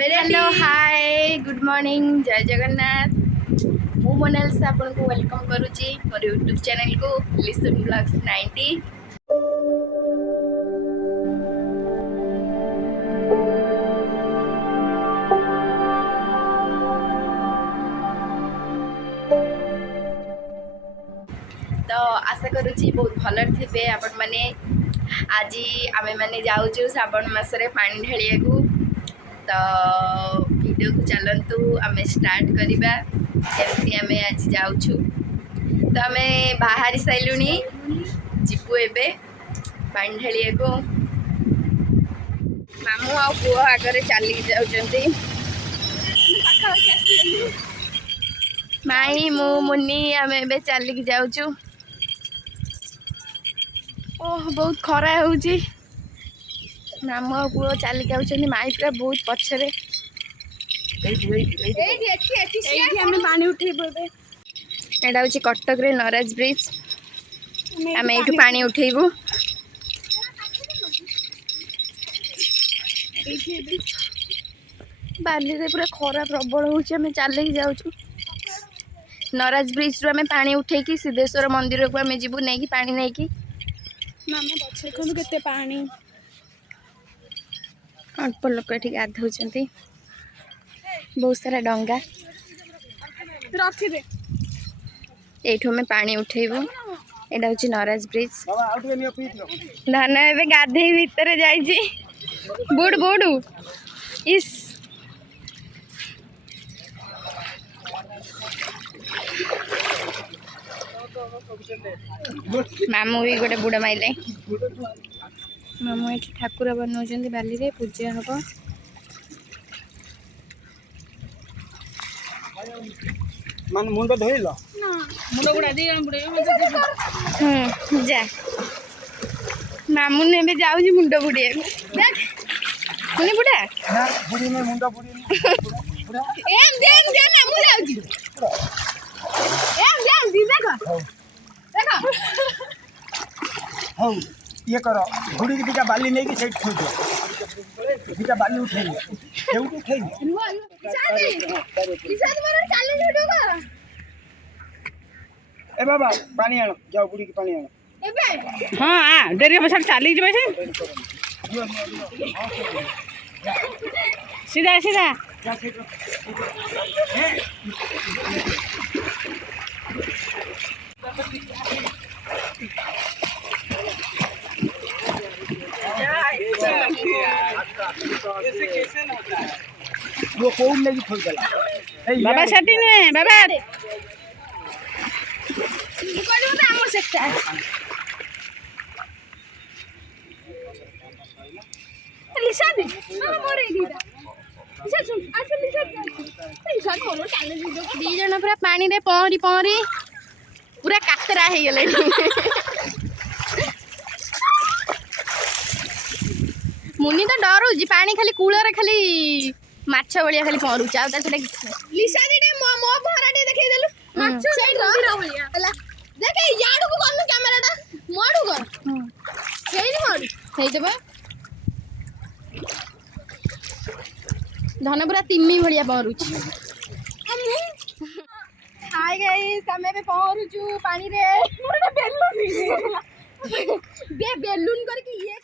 Hello hi good morning जय जगन्नाथ मु Mona Lisa आपन को वेलकम करूची मोर यूट्यूब चैनल को लिसन ब्लॉग्स 90। तो आशा करुची बहुत भल थे आपण मैंने आज आमे मैंने जाऊँ श्रावण मसरे पानी ढालिया को। तो वीडियो को चलतु आम स्टार्ट करवा केमती आम आज जाऊँ। तो आम बाहरी सारूँ जीवु एबे पानी ढालिया को। मामू आ पुओ आगे चली जाऊँ माई मु मुनि आम एबे चलिक जाऊँ। ओह बहुत खरा होउची मामू आ पुओ चलिक जाऊँ माई पूरा बहुत पछरे पानी उठेबू एटा हूँ कटक रे नराज ब्रिज आम यू पानी उठेबू। बाली रे पूरा खरा प्रबल होउची आम चलिक जाऊँ। नराज ब्रिज रू आम पानी उठेकी सिद्धेश्वर मंदिर को आम जीवु नहीं पानी नहीं कि मामा पछे कहलु केते पानी अल्प लोक ये गाधौं बहुत सारा डंगा रखी दे एठू में पानी उठेबू। एटा हूँ नराज ब्रिज धान ए गाधे भितर जाइए बुड़ बुड़ इस मामू भी गोटे बुड़ माइले मामू ये ठाकुर बनाऊँ बाली रे पूजा हम मान मुंड धोइल मुंड गुडा दी जण बुडे जा मामू ने भी जाऊँ मुंड बुड़े देख मुनि बुड़ा ना बुड़ी में मुंड बुड़ी एम देम दे ना मु जाउची एम देम दी देखो देखो हौ ये करो बुड़ी की दिका बाली नहीं की सेट थोइ दे दिका बाली उठेई एउट उठेई किसान मारे चालू वीडियो का ए बाबा पानी आनो जाओ बुड़ी की पानी आनो एबे हाँ आ डेरी बस चली जब से सीधा सीधा जा सेट ऐसे कैसे ना होता है वो कोम नहीं थोई गला बाबा सेटी ने बाबा कोन मत आमो सेक्टा लिसा दे मामा मोरे दीदा लिसा सुन आसे लिसा मोरो चाले वीडियो दी जन पूरा पानी रे पहरी पहरी पूरा कातरा हो गले मुनि तो डरुची पानी खाली कूल खाली माछ भलिया खाली पहरुची आ लिसा दे मो भरा दे देखै देलु माछ सेई मंदिर भलिया हला देखे याडू को कनु कैमराटा मोडू कर सेई मोडू हे देबा धन पूरा तिमी भलिया पहरुची। हाय गाइस हमें पे पहुंचू पानी रे मोरे बेलून बेलून करके ये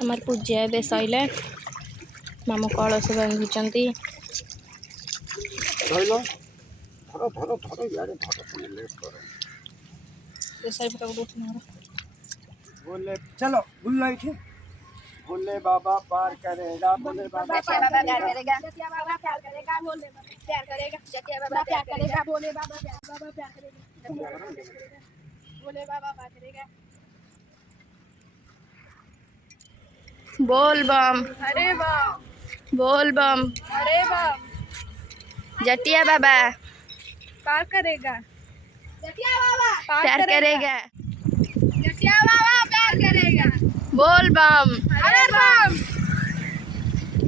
हमार पूजा ए सैला मामू कलश बांधुचंती धोइलो धरो धरो धरो यार धरो लेट करो बोले चलो बुल्ला इथे बोले बाबा पार करेगा बोले बाबा प्यार करेगा जतिया बाबा प्यार करेगा बोले बाबा प्यार करेगा जतिया बाबा प्यार करेगा बोले बाबा प्यार करेगा बोले बाबा प्यार करेगा बोल बम अरे वाह बोल बम अरे वाह जटिया बाबा प्यार करेगा जतिया बाबा प्यार करेगा जतिया बाबा प्यार करेगा बोल बम अरे बम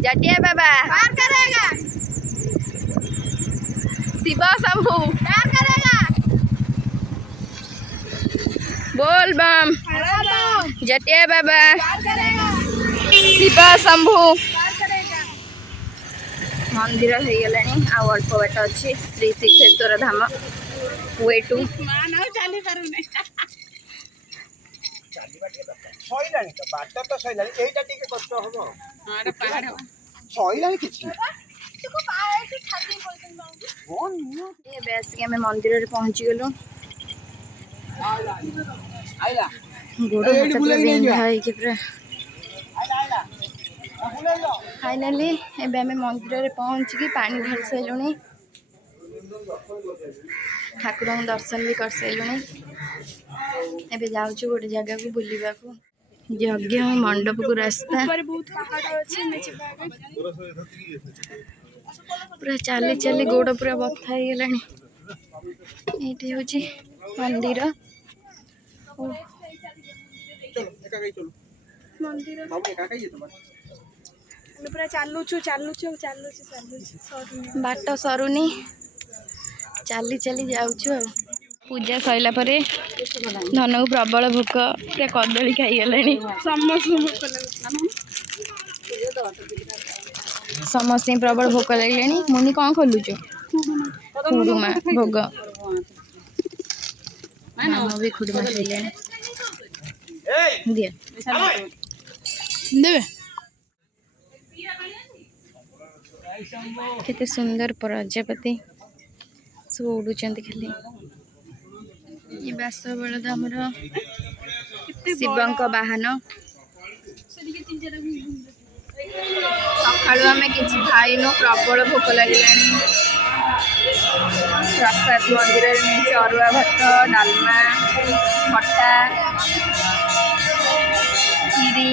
जटिया बाबा प्यार करेगा शिव शंभू प्यार करेगा बोल बम जटिया बाबा शिव शंभु मंदिर हो गला अल्प बाट अच्छी श्री सिद्धेश्वर धाम वे टू सईलानी तो बाट तो सईलानी एटा टिके कष्ट हबो सईलानी किछि बेसिक आम मंदिर पहुँची गलु गोड़ हाथ पूरा बिंधा है पूरा फाइनाली एबे आम मंदिर पहुँचिकी पानी ढाल सारूँ ठाकुर दर्शन भी कर सारूँ एबे जाऊँ गोटे जगह को बुलवा यज्ञ मंडप को रास्ता पूरा चली चली गोड़ पूरा बथा हो गला ये हूँ मंदिर मंदिर पूरा चलुचु चलुचु चलुचु चलुचु बाट सरुनी चली चली जाऊँ पूजा सरला धन को प्रबल भोक पूरा कदली खाईगला समस्त प्रबल भोक लगे मुनि कौन खोलुचु खुड़ुमा भोग भी खुड़ुमा खाइले दिए देवे केते सुंदर प्रजापति सब उड़ुचंती खाली ये व्यास बलधाम शिवंक वाहन सकालू आम कि खाइनु प्रबल भोक लगे प्रसाद मंदिर में अरुआ भात डालमा खटा खीरी